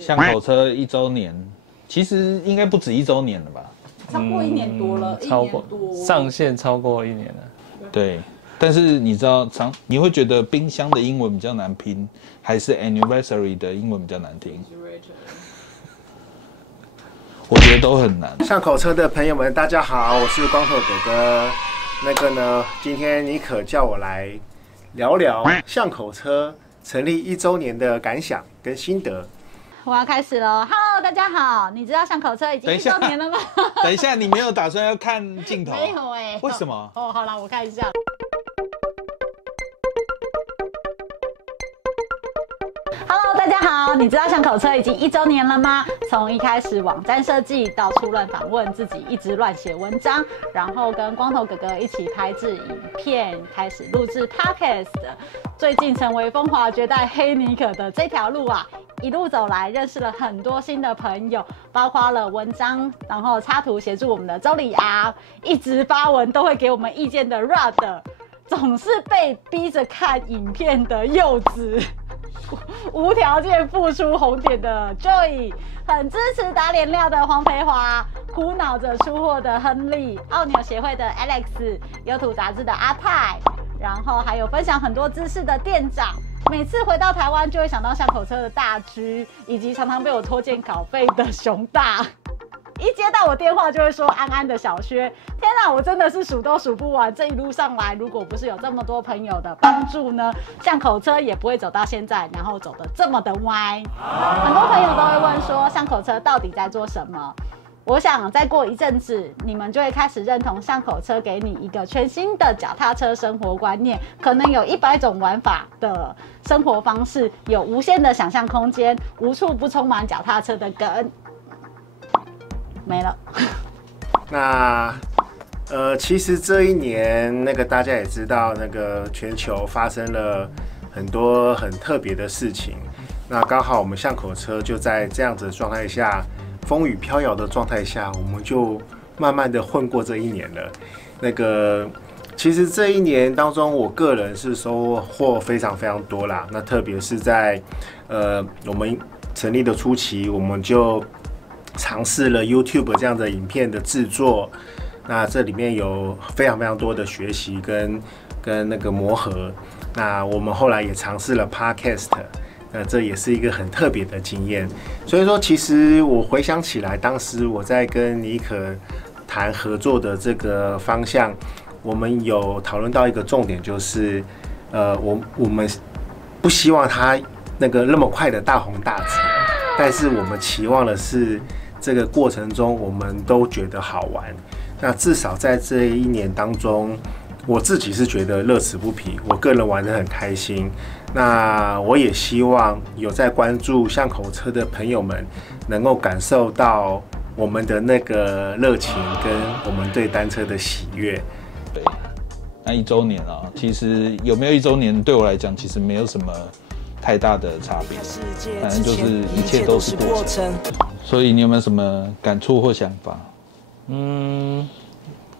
巷口车1周年，其实应该不止1周年了吧？超过1年多了，超过上线超过1年了。对，但是你知道你会觉得冰箱的英文比较难拼，还是 anniversary 的英文比较难听？我觉得都很难。巷口车的朋友们，大家好，我是光头哥哥。那个呢，今天妮可叫我来聊聊巷口车成立1周年的感想跟心得。我要开始了 ，Hello， 大家好，你知道巷口车已经1周年了吗？等一下，你没有打算要看镜头？没有哎、为什么？哦，好啦，我看一下。Hello， 大家好，你知道巷口车已经1周年了吗？从一开始网站设计到出乱访问，自己一直乱写文章，然后跟光头哥哥一起拍制影片，开始录制 Podcast， 最近成为风华绝代黑妮可的这条路啊。一路走来，认识了很多新的朋友，包括了文章，然后插图协助我们的周礼啊，一直发文都会给我们意见的 Rod， 总是被逼着看影片的柚子，无条件付出红点的 Joy， 很支持打脸料的黄培华，苦恼着出货的亨利，奥纽协会的 Alex， 优图杂志的阿泰，然后还有分享很多知识的店长。每次回到台湾，就会想到巷口车的大居，以及常常被我拖欠稿费的熊大。一接到我电话，就会说安安的小薛。天哪，我真的是数都数不完。这一路上来，如果不是有这么多朋友的帮助呢，巷口车也不会走到现在，然后走得这么的歪。很多朋友都会问说，巷口车到底在做什么？我想再过一阵子，你们就会开始认同巷口车给你一个全新的脚踏车生活观念，可能有100种玩法的生活方式，有无限的想象空间，无处不充满脚踏车的梗。没了。那其实这一年，那个大家也知道，那个全球发生了很多很特别的事情。那刚好我们巷口车就在这样子的状态下。风雨飘摇的状态下，我们就慢慢的混过这一年了。那个，其实这一年当中，我个人是收获非常非常多啦。那特别是在我们成立的初期，我们就尝试了 YouTube 这样的影片的制作。那这里面有非常非常多的学习跟那个磨合。那我们后来也尝试了 Podcast。这也是一个很特别的经验，所以说，其实我回想起来，当时我在跟妮可谈合作的这个方向，我们有讨论到一个重点，就是我们不希望它那么快的大红大紫，但是我们期望的是这个过程中我们都觉得好玩。那至少在这一年当中，我自己是觉得乐此不疲，我个人玩得很开心。那我也希望有在关注巷口车的朋友们，能够感受到我们的那个热情跟我们对单车的喜悦。对，那1周年啊，其实有没有1周年对我来讲，其实没有什么太大的差别，反正就是一切都是过程。所以你有没有什么感触或想法？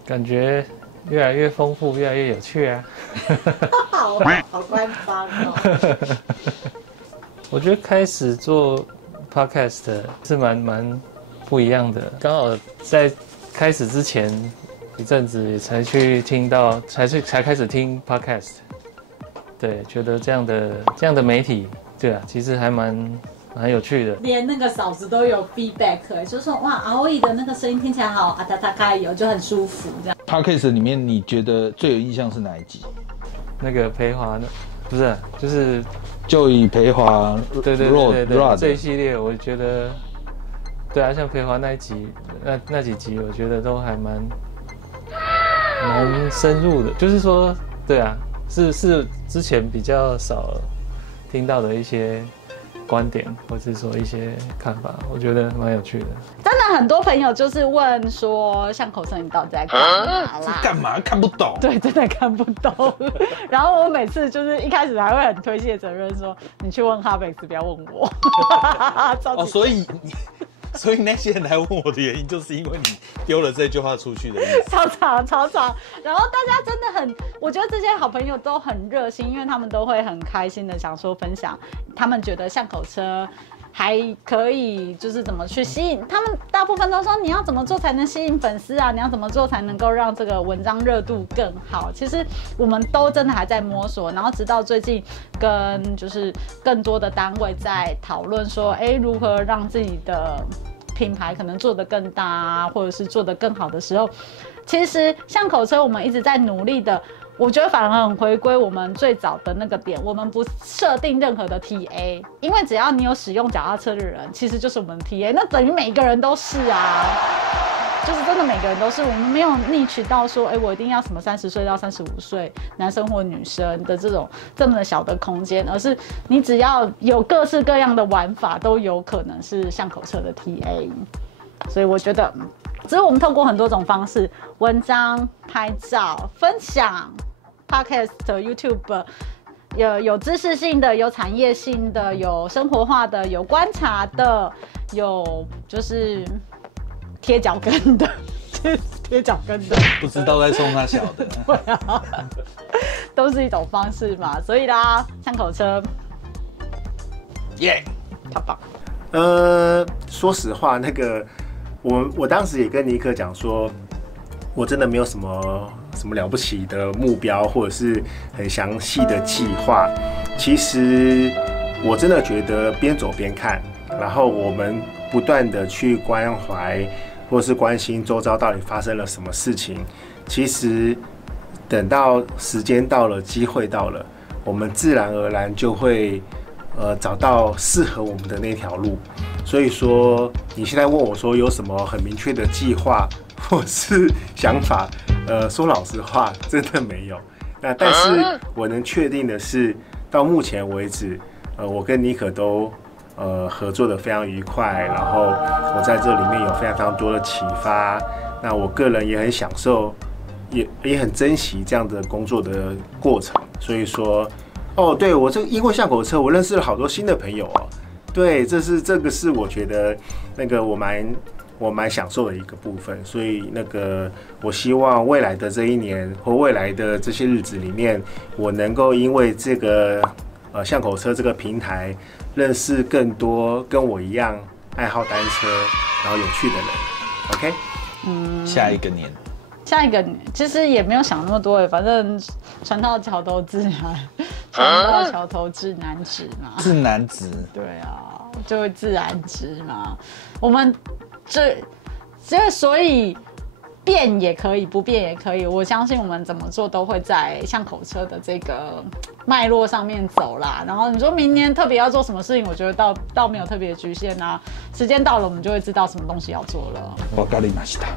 感觉越来越丰富，越来越有趣啊！好官方哦。我觉得开始做 podcast 是蛮不一样的。刚好在开始之前一阵子才去听到，才开始听 podcast。对，觉得这样的媒体，对啊，其实还蛮有趣的。连那个嫂子都有 feedback， 就说哇，阿威的那个声音听起来好啊哒哒开有，就很舒服这样。Podcast 里面你觉得最有印象是哪一集？那个培华的，不是，就是就以培华对这一系列，我觉得对啊，像培华那一集，那几集，我觉得都还蛮深入的。就是说，对啊，是之前比较少听到的一些观点，或是说一些看法，我觉得蛮有趣的。真的很多朋友就是问说，巷口车你到底在干嘛啦？干嘛看不懂？对，真的看不懂。然后我每次就是一开始还会很推卸责任说，你去问哈贝斯，不要问我。哦，所以那些人来问我的原因，就是因为你丢了这句话出去的意思。超长。然后大家真的很，我觉得这些好朋友都很热心，因为他们都会很开心的想说分享，他们觉得巷口车还可以就是怎么去吸引他们，大部分都说你要怎么做才能吸引粉丝啊？你要怎么做才能够让这个文章热度更好？其实我们都真的还在摸索，然后直到最近跟就是更多的单位在讨论说，如何让自己的品牌可能做得更大啊，或者是做得更好的时候，其实巷口车我们一直在努力的。我觉得反而很回归我们最早的那个点，我们不设定任何的 TA， 因为只要你有使用脚踏车的人，其实就是我们的 TA， 那等于每个人都是啊，就是真的每个人都是，我们没有niche到说，我一定要什么30岁到35岁男生或女生的这种这么小的空间，而是你只要有各式各样的玩法，都有可能是巷口车的 TA， 所以我觉得。只是我们透过很多种方式，文章、拍照、分享、podcast、YouTube， 有知识性的，有产业性的，有生活化的，有观察的，有就是贴脚跟的，贴脚跟的，不知道在送他小的，对啊，都是一种方式嘛。所以啦，巷口车，耶，好棒。说实话，那个。我当时也跟尼克讲说，我真的没有什么了不起的目标，或者是很详细的计划。其实我真的觉得边走边看，然后我们不断的去关怀，或是关心周遭到底发生了什么事情。其实等到时间到了，机会到了，我们自然而然就会找到适合我们的那条路。所以说，你现在问我说有什么很明确的计划或是想法，说老实话，真的没有。那但是我能确定的是，到目前为止，我跟尼克都合作的非常愉快，然后我在这里面有非常非常多的启发。那我个人也很享受，也很珍惜这样的工作的过程。所以说，对我因为巷口车，我认识了好多新的朋友哦。对，这个是我觉得那个我蛮享受的一个部分，所以那个我希望未来的这一年或未来的这些日子里面，我能够因为这个巷口车这个平台，认识更多跟我一样爱好单车然后有趣的人。OK， 下一个年其实也没有想那么多，反正船到桥头自然。船到桥头自然直嘛，自然直，对啊，就会自然直嘛。我们所以变也可以，不变也可以。我相信我们怎么做都会在巷口车的这个脉络上面走啦。然后你说明年特别要做什么事情，我觉得倒没有特别局限啊。时间到了，我们就会知道什么东西要做了。わかりました。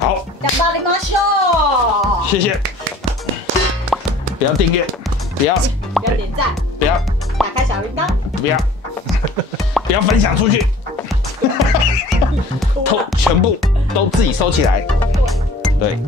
好，頑張りましょう。谢谢。不要订阅。不要点赞，不要打开小铃铛，不要分享出去，全部都自己收起来，对。